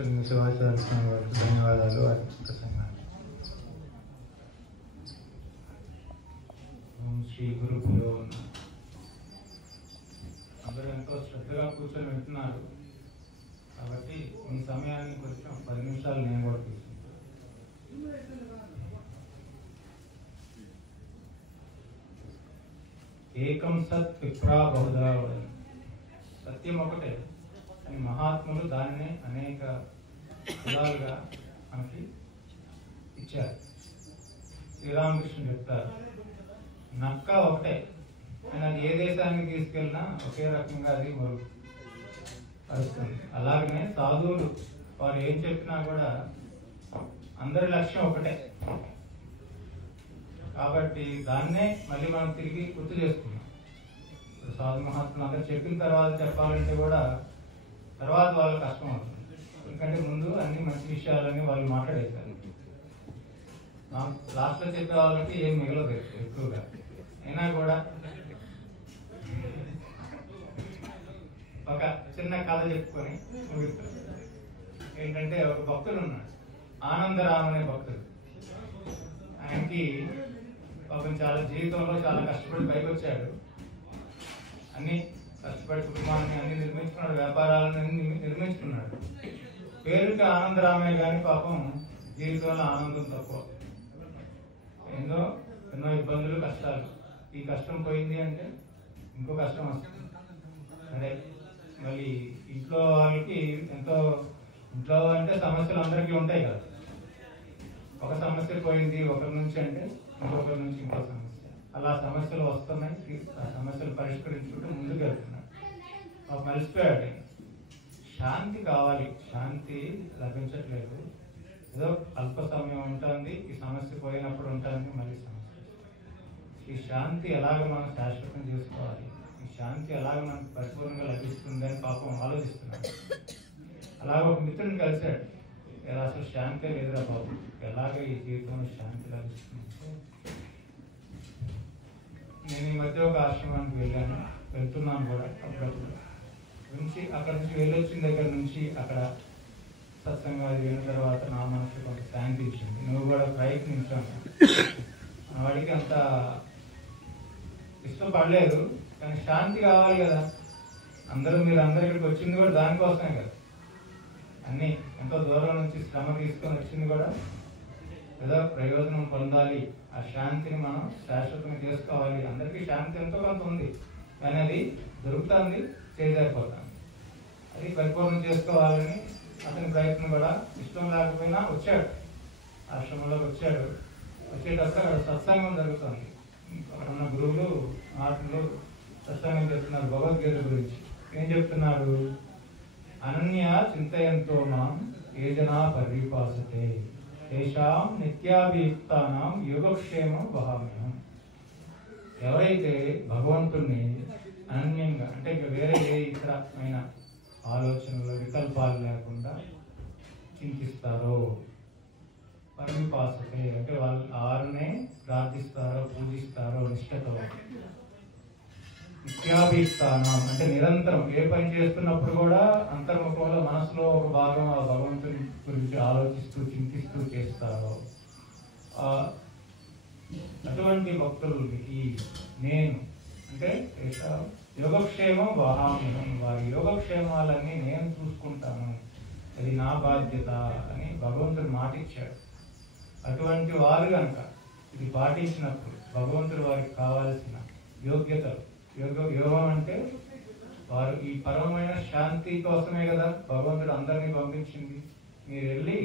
ఈశ్వరుని శివాచార్య వారికి ధన్యవాదాలు. ప్రసంగాలు. ఓం శ్రీ గురుభ్యో. అందరూ ఎంతో శ్రద్ధగా కూర్చొని వింటున్నారు కాబట్టి మీ సమయాన్ని కొంచెం 10 నిమిషాలు నేను కూడా తీసుకుంటాను. ఏకం సత్ విప్రా బహుధా. సత్యం ఒకటే అని మహాత్ములు దానిని అనేక విధాలుగా మనకి ఇచ్చారు. శ్రీరామకృష్ణుడు చెప్తారు, నక్క ఒకటే ఆయన అది ఏ దేశానికి తీసుకెళ్ళినా ఒకే రకంగా అది పరుస్తుంది. అలాగనే సాధువులు వారు ఏం చెప్పినా కూడా అందరి లక్ష్యం ఒకటే కాబట్టి దాన్నే మళ్ళీ మనం తిరిగి గుర్తు చేసుకున్నాం. ఇప్పుడు సాధు మహాత్ములు అందరూ చెప్పిన తర్వాత చెప్పాలంటే కూడా తర్వాత వాళ్ళకి కష్టం అవుతుంది. ఎందుకంటే ముందు అన్ని మంచి విషయాలన్నీ వాళ్ళు మాట్లాడేశారు. లాస్ట్లో చెప్పే వాళ్ళకి ఏం మిగలదు ఎక్కువగా. అయినా కూడా ఒక చిన్న కథ చెప్పుకొని ముగిస్తారు. ఏంటంటే ఒక భక్తుడు ఉన్నాడు, ఆనందరామ్ అనే భక్తుడు. ఆయనకి పాపం చాలా జీవితంలో చాలా కష్టపడి పైకి వచ్చాడు. అన్ని కష్టపడి కుటుంబాన్ని అన్ని నిర్మించుకున్నాడు, వ్యాపారాలను నిర్మించుకున్నాడు. పేరుకి ఆనందరామే కానీ పాపం జీవితంలో ఆనందం తక్కువ. ఎన్నో ఇబ్బందులు, కష్టాలు. ఈ కష్టం పోయింది అంటే ఇంకో కష్టం వస్తుంది. అదే మళ్ళీ ఇంట్లో వాళ్ళకి ఎంతో, ఇంట్లో అంటే సమస్యలు అందరికీ ఉంటాయి కదా. ఒక సమస్య పోయింది ఒకరి నుంచి అంటే ఇంకొకరి నుంచి ఇంకో సమస్య, అలా సమస్యలు వస్తున్నాయి. ఆ సమస్యలు పరిష్కరించుకుంటూ ముందుకు వెళ్తున్నాడు. కలిసిపోయాడు. శాంతి కావాలి, శాంతి లభించట్లేదు. ఏదో అల్ప సమయం ఉంటుంది, ఈ సమస్య పోయినప్పుడు ఉంటుంది, మళ్ళీ సమస్య. ఈ శాంతి ఎలాగ మనం శాశ్వతం చేసుకోవాలి, ఈ శాంతి ఎలాగ మనకు పరిపూర్ణంగా లభిస్తుంది అని పాపం ఆలోచిస్తున్నాడు. అలాగ ఒక మిత్రుని కలిశాడు. ఎలా అసలు శాంతి లేదురా బాబు, ఎలాగ ఈ జీవితంలో శాంతి లభిస్తుంది. నేను ఈ మధ్య ఒక ఆశ్రమానికి వెళ్తున్నాను కూడా అప్పుడప్పుడు. అక్కడ నుంచి వెళ్ళొచ్చిన దగ్గర నుంచి అక్కడ సత్సంగాలు విన్న తర్వాత నా మనసు కొంత శాంతి ఇచ్చింది. నువ్వు కూడా ప్రయత్నించాను. వాడికి అంత ఇష్టపడలేదు, కానీ శాంతి కావాలి కదా. మీరు అందరు ఇక్కడికి వచ్చింది కూడా దానికోసమే కదా. అన్నీ ఎంతో దూరం నుంచి శ్రమ తీసుకొని వచ్చింది కూడా ఏదో ప్రయోజనం పొందాలి, ఆ శాంతిని మనం శాశ్వతంగా చేసుకోవాలి. అందరికీ శాంతి ఎంతో కొంత ఉంది, కానీ అది దొరుకుతుంది, చేజారిపోతుంది. అది పరిపూర్ణం చేసుకోవాలని అతని ప్రయత్నం కూడా. ఇష్టం లేకపోయినా వచ్చాడు, ఆశ్రమంలోకి వచ్చాడు. వచ్చేటప్పుడు అక్కడ సత్సంగం జరుగుతుంది. అక్కడ ఉన్న గురువులు మహాత్ములు సత్సంగం చెప్తున్నారు భగవద్గీత గురించి. ఏం చెప్తున్నారు? అనన్య చింతయంతో మాం ఏ జనా పర్యుపాసతే తేషాం నిత్యాభియుక్తానాం యోగక్షేమం వహామ్యహం. ఎవరైతే భగవంతుణ్ణి అనన్యంగా, అంటే వేరే ఏ ఇతరమైన ఆలోచనలు వికల్పాలు లేకుండా చింతిస్తారో, పర్యుపాసతే అంటే వాళ్ళు ఆరునే ప్రార్థిస్తారో పూజిస్తారో నిష్ఠతో, నిత్యాభియుక్తానం అంటే నిరంతరం ఏ పని చేస్తున్నప్పుడు కూడా అంతర్ముఖంలో మనసులో ఒక భాగం ఆ భగవంతుని గురించి ఆలోచిస్తూ చింతిస్తూ చేస్తారో, అటువంటి భక్తులకి నేను అంటే యోగక్షేమం వహామ్యహం, వారి యోగక్షేమాలన్నీ నేను చూసుకుంటాను, అది నా బాధ్యత అని భగవంతుడు మాట ఇచ్చాడు. అటువంటి వారు కనుక ఇది పాటించినప్పుడు భగవంతుడు వారికి కావాల్సిన యోగ్యతలు, యోగం అంటే వారు ఈ పరమమైన శాంతి కోసమే కదా భగవంతుడు అందరినీ పంపించింది. మీరు వెళ్ళి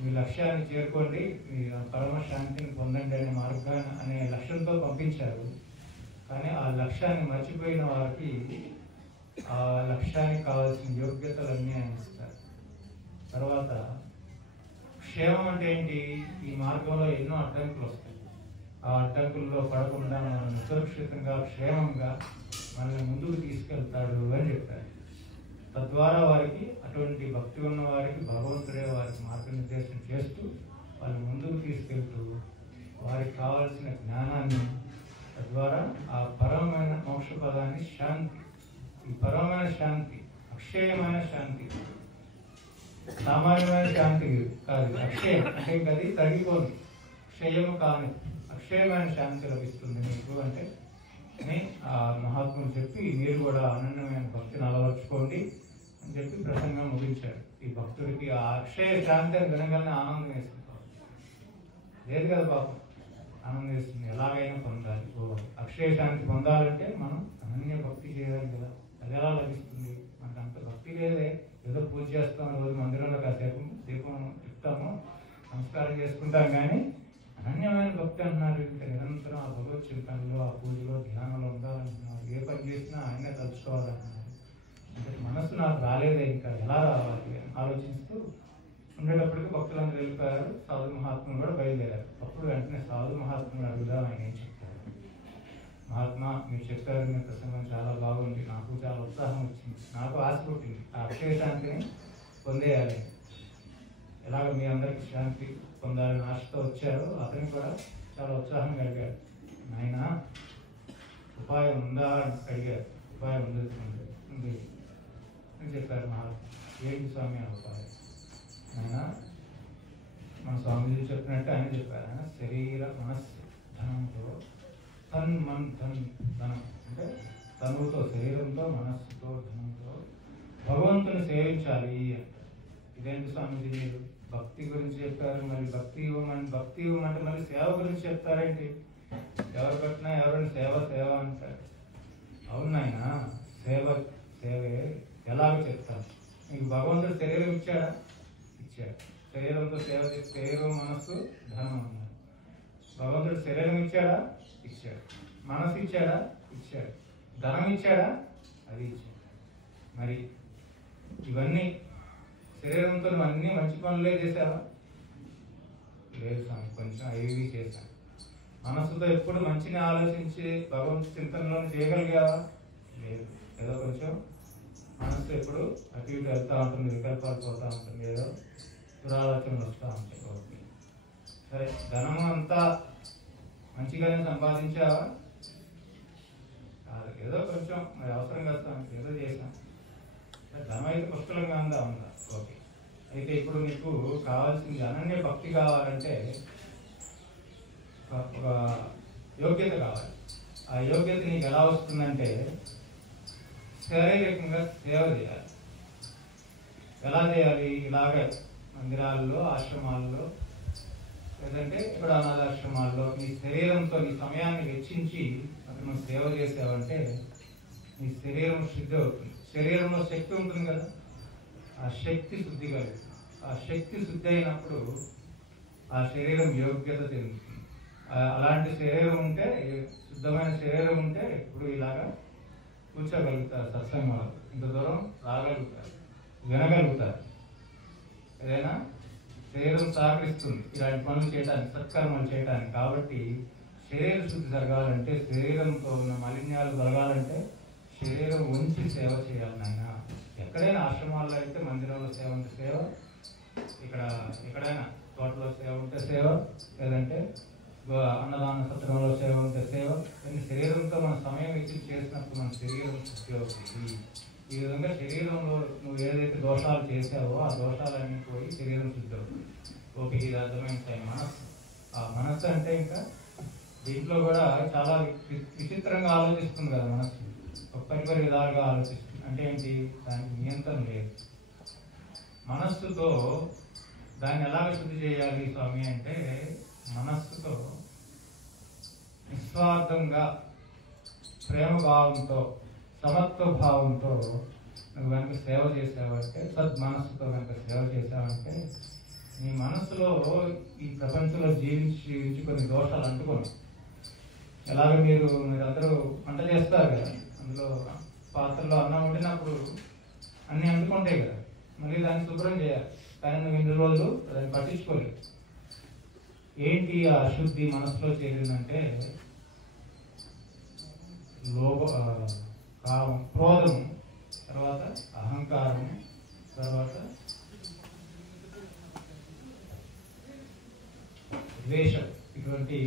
మీ లక్ష్యాన్ని చేరుకోండి, మీ పరమ శాంతిని పొందండి అనే మార్గాన్ని అనే లక్ష్యంతో పంపించారు. కానీ ఆ లక్ష్యాన్ని మర్చిపోయిన వారికి ఆ లక్ష్యానికి కావాల్సిన యోగ్యతలన్నీ ఆయన ఇస్తారు. తర్వాత క్షేమం అంటే ఏంటి? ఈ మార్గంలో ఎన్నో అడ్డంకులు వస్తాయి. ఆ అడ్డంకుల్లో పడకుండా మనల్ని సురక్షితంగా క్షేమంగా మనల్ని ముందుకు తీసుకెళ్తాడు అని చెప్పారు. తద్వారా వారికి, అటువంటి భక్తి ఉన్న వారికి భగవంతుడే వారికి మార్గనిర్దేశం చేస్తూ వాళ్ళని ముందుకు తీసుకెళ్తూ వారికి కావాల్సిన జ్ఞానాన్ని, తద్వారా ఆ పరమమైన మోక్ష పదాన్ని, శాంతి, ఈ పరమమైన శాంతి, అక్షయమైన శాంతి సామాన్యమైన శాంతి కాదు, అక్షయం అంటే ఇంకా అది తగ్గిపోదు, క్షయము కాని అక్షయమైన శాంతి లభిస్తుంది మీకు అంటే అని ఆ మహాత్ములు చెప్పి మీరు కూడా అనన్యమైన భక్తిని అలవర్చుకోండి అని చెప్పి ప్రసంగం ముగించారు. ఈ భక్తుడికి ఆ అక్షయ శాంతి అని వినగానే ఆనందం వేస్తుంది, లేదు కదా పాపం, ఆనందం వేస్తుంది. ఎలాగైనా పొందాలి, అక్షయ శాంతి పొందాలంటే మనం అనన్య భక్తి చేయాలి కదా, అది ఎలా లభిస్తుంది? మనకు అంత భక్తి లేదే, ఏదో పూజ చేస్తాం, రోజు మందిరంలో కాసేపు దీపం చెప్తాము, నమస్కారం చేసుకుంటాం, కానీ అనన్యమైన భక్తి అంటున్నారు. ఇంకా నిరంతరం ఆ భగవత్ చింతనలో, ఆ పూజలో, ధ్యానంలో ఉండాలంటున్నారు. ఏ పని చేసినా ఆయనే తలుచుకోవాలంటున్నారు. అంటే మనసు నాకు రాలేదే, ఇంకా ఎలా రావాలి అని ఆలోచిస్తూ ఉండేటప్పటికి భక్తులందరూ వెళ్ళిపోయారు. సాధు మహాత్ములు కూడా బయలుదేరారు. అప్పుడు వెంటనే సాధు మహాత్ములు అడుగుదాం ఆయన ఏం చెప్తారు. మహాత్మా, మీరు చెప్పారు, మీ ప్రసంగం చాలా బాగుంది, నాకు చాలా ఉత్సాహం వచ్చింది, నాకు ఆశ పుట్టింది ఆ అక్షయ శాంతిని పొందేయాలి. ఎలాగ మీ అందరికీ శాంతి పొందాలని ఆశతో వచ్చారు, అతను కూడా చాలా ఉత్సాహం కలిగాడు. ఆయన ఉపాయం ఉందా అని అడిగారు. ఉపాయం ఉంది అని చెప్పారు మహాత్మ. ఏంటి స్వామి ఆ ఉపాయం? ఆయన మన స్వామీజీ చెప్పినట్టు ఆయన చెప్పారు. ఆయన శరీర మనస్సు ధనంతో ధనం అంటే తనువుతో, శరీరంతో, మనస్సుతో, ధనంతో భగవంతుని సేవించాలి అంటే. ఇదేంటి స్వామీజీ మీరు భక్తి గురించి చెప్పారు, మరి భక్తి ఇవ్వమంటే మళ్ళీ సేవ గురించి చెప్తారేంటి? ఎవరు పెట్టినా ఎవరైనా సేవ అంటారు. అవునాయన, సేవే ఎలాగో చెప్తాను. మీకు భగవంతుడు శరీరం ఇచ్చాడా? ఇచ్చాడు. శరీరంతో సేవ చేసి శరీరం, మనస్సు, ధనం అన్నారు. భగవంతుడు శరీరం ఇచ్చాడా? ఇచ్చాడు. మనసు ఇచ్చాడా? ఇచ్చాడు. ధనం ఇచ్చాడా? అది ఇచ్చాడు. మరి ఇవన్నీ శరీరంతో నువ్వు అన్ని మంచి పనులే చేసావా? లేదు స్వామి, కొంచెం అవి చేశాను. మనసుతో ఎప్పుడు మంచిని ఆలోచించి భగవంతు చింతనలో చేయగలిగావా? లేదు. ఏదో కొంచెం మనసు ఎప్పుడు అటు ఇటు వెళ్తూ ఉంటుంది, వికల్పాలు పోతూ ఉంటుంది, ఏదో దురాలోచనలు వస్తూ ఉంటాయి. ఓకే, సరే. ధనము అంతా మంచిగానే సంపాదించావా? కాదు, ఏదో కొంచెం మరి అవసరం కదా, ఏదో చేశాం. ధనం అయితే పుష్కలంగా ఉందా? ఓకే. అయితే ఇప్పుడు నీకు కావాల్సింది అనన్య భక్తి కావాలంటే ఒక యోగ్యత కావాలి. ఆ యోగ్యత నీకు ఎలా వస్తుందంటే శారీరకంగా సేవ చేయాలి. ఎలా చేయాలి? ఇలాగే మందిరాల్లో, ఆశ్రమాల్లో, లేదంటే ఇక్కడ అనాథాశ్రమాల్లో నీ శరీరంతో నీ సమయాన్ని వెచ్చించి అతను సేవ చేసావంటే నీ శరీరం శుద్ధి అవుతుంది. శరీరంలో శక్తి ఉంటుంది కదా, ఆ శక్తి శుద్ధి కలుగుతుంది. ఆ శక్తి శుద్ధి అయినప్పుడు ఆ శరీరం యోగ్యత చెందుతుంది. అలాంటి శరీరం ఉంటే, శుద్ధమైన శరీరం ఉంటే ఇప్పుడు ఇలాగా కూర్చోగలుగుతారు, సత్సంగంలో ఇంత దూరం రాగలుగుతారు, వినగలుగుతారు. ఏదైనా శరీరం సహకరిస్తుంది ఇలాంటి పనులు చేయడానికి, సత్కర్మలు చేయడానికి. కాబట్టి శరీర శుద్ధి జరగాలంటే, శరీరంతో ఉన్న మాలిన్యాలు జరగాలంటే శరీరం ఉంచి సేవ చేయాలి నాయన. ఎక్కడైనా ఆశ్రమాల్లో అయితే మందిరంలో సేవ ఉంటే సేవ, ఇక్కడ ఎక్కడైనా తోటలో సేవ ఉంటే సేవ, లేదంటే అన్నదాన సత్రంలో సేవ ఉంటే సేవ. కానీ శరీరంతో మన సమయం ఇచ్చి చేసినప్పుడు మన శరీరం శుద్ధి అవుతుంది. ఈ విధంగా శరీరంలో నువ్వు ఏదైతే దోషాలు చేసావో ఆ దోషాలన్నీ పోయి శరీరం శుద్ధి అవుతుంది. ఓకే, ఇది అర్థమైంది. మనస్సు, ఆ మనస్సు అంటే ఇంకా దీంట్లో కూడా చాలా విచిత్రంగా ఆలోచిస్తుంది కదా మనస్సు, పరిపరి విధాలుగా ఆలోచిస్తుంది. అంటే ఏంటి? దానికి నియంత్రణ లేదు. మనస్సుతో దాన్ని ఎలాగ శుద్ధి చేయాలి స్వామి అంటే, మనస్సుతో నిస్వార్థంగా, ప్రేమ భావంతో, సమత్వ భావంతో నువ్వు కనుక సేవ చేసావంటే, సద్మనస్సుతో కనుక సేవ చేసావంటే, నీ మనస్సులో ఈ ప్రపంచంలో జీవించి కొన్ని దోషాలు అంటుకోండి. ఎలాగ మీరందరూ వంట చేస్తారు కదా, అందులో పాత్రలో అన్నం వండినప్పుడు అన్నీ అంటుకుంటాయి కదా, మళ్ళీ దాన్ని శుభ్రం చేయాలి. కానీ నువ్వు ఇన్ని రోజులు దాన్ని పట్టించుకోలేదు. ఏంటి ఆ అశుద్ధి మనసులో చేరిందంటే, కామం, క్రోధం, తర్వాత అహంకారం, తర్వాత ద్వేషం. ఇటువంటి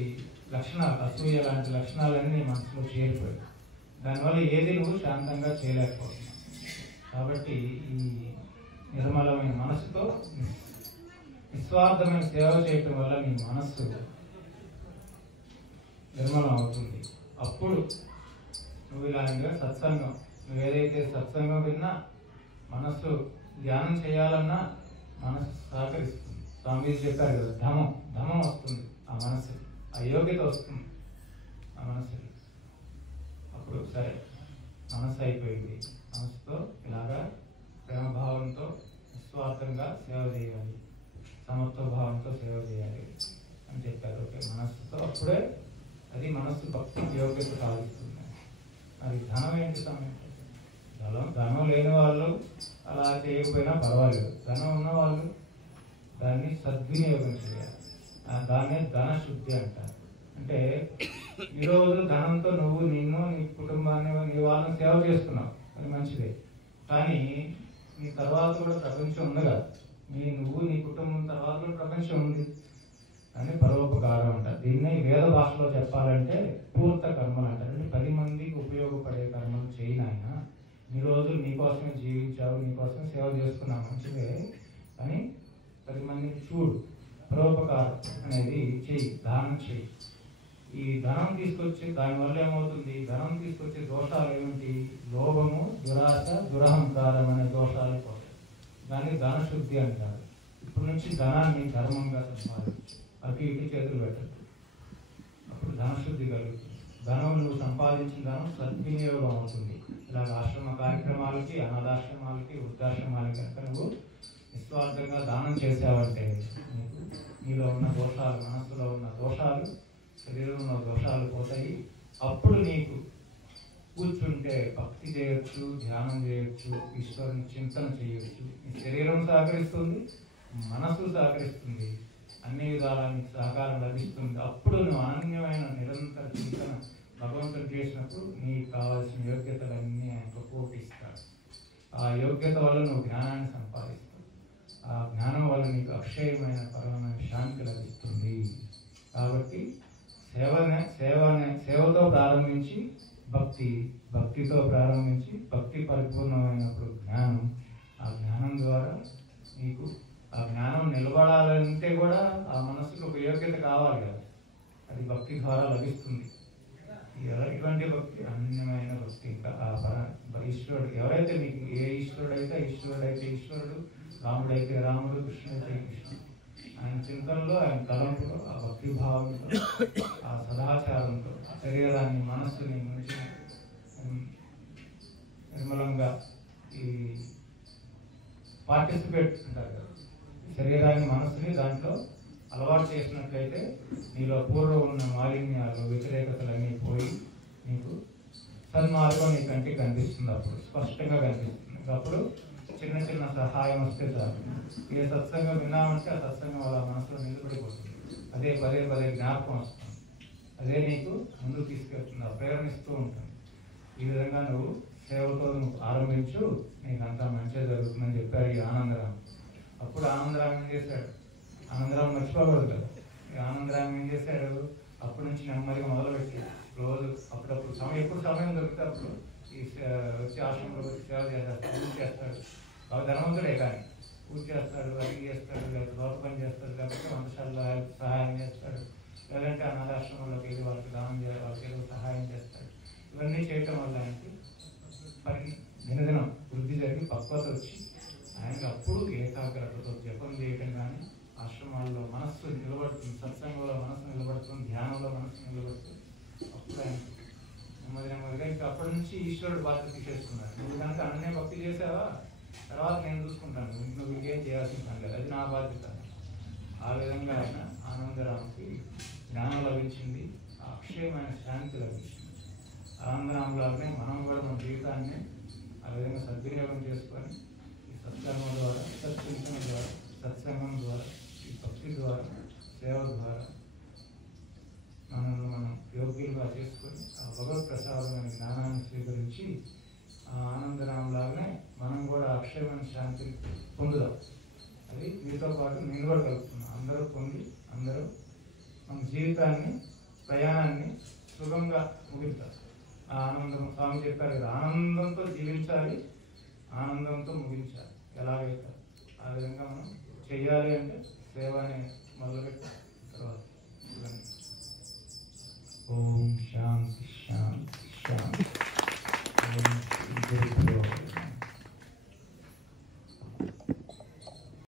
లక్షణాలు, అసూయ లాంటి లక్షణాలన్నీ మనసులో చేరిపోయాయి. దానివల్ల ఏది నువ్వు శాంతంగా చేయలేకపోతున్నావు. కాబట్టి ఈ నిర్మలమైన మనసుతో నిస్వార్థమైన సేవ చేయటం వల్ల నీ మనస్సు నిర్మలం అవుతుంది. అప్పుడు నువ్వు ఇలాంటిగా సత్సంగం, నువ్వు ఏదైతే సత్సంగం విన్నా మనస్సు ధ్యానం చేయాలన్నా మనస్సు సహకరిస్తుంది. స్వామి చెప్పారు కదా, ధమం వస్తుంది ఆ మనస్సు, ఆ యోగ్యత వస్తుంది ఆ మనస్సుకి. అప్పుడు సరే మనస్సు అయిపోయింది, మనస్సుతో ఇలాగా ప్రేమభావంతో నిస్వార్థంగా సేవ చేయాలి, సమత్వ భావంతో సేవ చేయాలి అని చెప్పారు. ఓకే, మనస్సుతో అప్పుడే అది మనస్సు భక్తి యోగ్యత సాధిస్తుంది. మరి ధనం ఏంటి సమయం? ధనం లేని వాళ్ళు అలా చేయకపోయినా పర్వాలేదు, ధనం ఉన్న వాళ్ళు దాన్ని సద్వినియోగం చేయాలి. దాన్నే ధన శుద్ధి అంటారు. అంటే ఈరోజు ధనంతో నువ్వు నిన్ను నీ కుటుంబాన్ని నీ వాళ్ళని సేవ చేస్తున్నావు, అది మంచిదే. కానీ నీ తర్వాత కూడా ప్రపంచం ఉంది కదా, నువ్వు నీ కుటుంబం తర్వాత కూడా ప్రపంచం ఉంది అని పరోపకారం అంటారు. దీన్ని వేద భాషలో చెప్పాలంటే పూర్త కర్మలు అంటారు. అంటే 10 మందికి ఉపయోగపడే కర్మలు చేయనాయన. ఈ రోజు నీకోసమే జీవించావు, నీకోసమే సేవ చేసుకున్నావు, మంచిదే. కానీ 10 మందిని చూడు, పరోపకారం అనేది చెయ్యి, దానం చెయ్యి. ఈ ధనం తీసుకొచ్చి దానివల్ల ఏమవుతుంది? ధనం తీసుకొచ్చే దోషాలు ఏమిటి? లోభము, దురాశ, దురహంకారం అనే దోషాలు పోతాయి. దాన్ని ధన శుద్ధి అంటారు. ఇప్పటి నుంచి ధనాన్ని ధర్మంగా సంపాదించు, అటు ఇటు చేతులు పెట్టదు, అప్పుడు ధనశుద్ధి కలుగుతుంది. ధనం నువ్వు సంపాదించిన ధనం సద్వినియోగం అవుతుంది. ఇలాగ ఆశ్రమ కార్యక్రమాలకి, అనాథాశ్రమాలకి, వృద్ధాశ్రమాలకి కనుక నువ్వు నిస్వార్థంగా దానం చేసావంటే నీలో ఉన్న దోషాలు, మనస్సులో ఉన్న దోషాలు, శరీరంలో ఉన్న దోషాలు పోతాయి. అప్పుడు నీకు కూర్చుంటే భక్తి చేయొచ్చు, ధ్యానం చేయొచ్చు, ఈశ్వరుని చింతన చేయొచ్చు. నీ శరీరం సహకరిస్తుంది, మనస్సు సహకరిస్తుంది, అన్ని విధాల నీకు సహకారం లభిస్తుంది. అప్పుడు నువ్వు అనన్యమైన నిరంతర చింతన భగవంతుడు చేసినప్పుడు నీకు కావాల్సిన యోగ్యతలన్నీ ఆయన ప్రకోపిస్తాడు. ఆ యోగ్యత వల్ల నువ్వు జ్ఞానాన్ని సంపాదిస్తావు. ఆ జ్ఞానం వల్ల నీకు అక్షయమైన పరమైన శాంతి లభిస్తుంది. కాబట్టి సేవతో ప్రారంభించి భక్తితో ప్రారంభించి భక్తి పరిపూర్ణమైనప్పుడు జ్ఞానం, ఆ జ్ఞానం ద్వారా నీకు ఆ జ్ఞానం నిలబడాలంటే కూడా ఆ మనస్సుకు ఒక యోగ్యత కావాలి కదా, అది భక్తి ద్వారా లభిస్తుంది. ఇటువంటి భక్తి అన్యమైన భక్తి. ఇంకా ఆ ఈశ్వరుడు ఎవరైతే మీకు ఏ ఈశ్వరుడైతే ఈశ్వరుడు, రాముడైతే రాముడు, కృష్ణుడైతే కృష్ణుడు, ఆయన చింతనలో, ఆయన తలంపులో, ఆ భక్తి భావంతో, ఆ సదాచారంతో శరీరాన్ని, మనస్సుని మంచిగా నిర్మలంగా ఈ పార్టిసిపేట్ అంటారు కదా, శరీరాన్ని, మనస్సుని దాంట్లో అలవాటు చేసినట్లయితే నీలో పూర్వం ఉన్న మాలిన్యాలు, వ్యతిరేకతలన్నీ పోయి నీకు సన్మార్గం నీ కంటికి కనిపిస్తుంది. అప్పుడు స్పష్టంగా కనిపిస్తుంది. అప్పుడు చిన్న చిన్న సహాయం వస్తే చాలు. ఏ సత్సంగం విన్నామంటే ఆ సత్సంగం వాళ్ళ మనసులో నిలబడిపోతుంది. అదే పదే జ్ఞాపకం వస్తుంది. అదే నీకు ముందుకు తీసుకెళ్తుంది, ప్రేరణిస్తూ ఉంటుంది. ఈ విధంగా నువ్వు సేవతో నువ్వు ఆరంభించు, నీకు అంతా మంచిగా జరుగుతుందని చెప్పారు ఈ ఆనందరామ్. అప్పుడు ఆనందరామ్ ఏం చేశాడు? ఆనందరామ్ మర్చిపోకూడదు కదా. ఈ ఆనందరామ్ ఏం చేశాడు? అప్పటి నుంచి నెమ్మదిగా మొదలుపెట్టి రోజు అప్పుడప్పుడు ఎప్పుడు సమయం దొరికితే అప్పుడు ఈ వచ్చి ఆశ్రమంలో వచ్చి సేవ చేస్తాడు, పూజ చేస్తాడు. ధనవంతుడే కానీ పూజ చేస్తాడు, అడిగి చేస్తాడు, లేకపోతే లోప పని చేస్తాడు, లేకపోతే వంటశాలలో సహాయం చేస్తాడు, లేదంటే అనాథాశ్రమంలోకి వెళ్ళి వాళ్ళకి దానం చేయాలి, వాళ్ళకి ఏదో సహాయం చేస్తాడు. ఇవన్నీ చేయటం వల్ల ఆయనకి దినదినం వృద్ధి జరిగి పక్వత వచ్చి ఆయనకి అప్పుడు ఏకాగ్రతతో జపం చేయటం కానీ, ఆశ్రమాల్లో మనస్సు నిలబడుతుంది, సత్సంగంలో మనస్సు నిలబడుతుంది, ధ్యానంలో మనస్సు నిలబడుతుంది. అప్పుడు ఆయన నెమ్మదిగా ఇంకా అప్పటి నుంచి ఈశ్వరుడు బాధ్యత తీసేసుకున్నాడు. నువ్వు కనుక అన్నే భక్తి చేసావా, తర్వాత నేను చూసుకుంటాను, నువ్వు ఇంకేం చేయాల్సిన పని లేదు, అది నా బాధ్యత. ఆ విధంగా ఆయన ఆనందరాముకి జ్ఞానం లభించింది, అక్షయమైన శాంతి లభించింది. ఆనందరాములాగానే మనం కూడా మన జీవితాన్ని ఆ విధంగా సద్వినియోగం చేసుకొని ఈ సత్కర్మ ద్వారా, సత్చింతన ద్వారా, సత్సంగం ద్వారా, ఈ భక్తి ద్వారా, సేవ ద్వారా మనల్ని మనం యోగ్యులుగా చేసుకొని ఆ భగవత్ ప్రసాదమైన జ్ఞానాన్ని స్వీకరించి ఆ ఆనందరాములాగానే మనం కూడా అక్షయమైన శాంతిని పొందుదాం. అది మీతో పాటు నేను కూడా కలుపుతున్నాను. అందరూ పొంది అందరూ మన జీవితాన్ని, ప్రయాణాన్ని సుఖంగా ముగిస్తారు. ఆ ఆనందం స్వామి చెప్పారు కదా, ఆనందంతో జీవించాలి, ఆనందంతో ముగించాలి. ఎలాగైతే విధంగా మనం చెయ్యాలి అంటే సేవ అనే మొదలుపెట్టి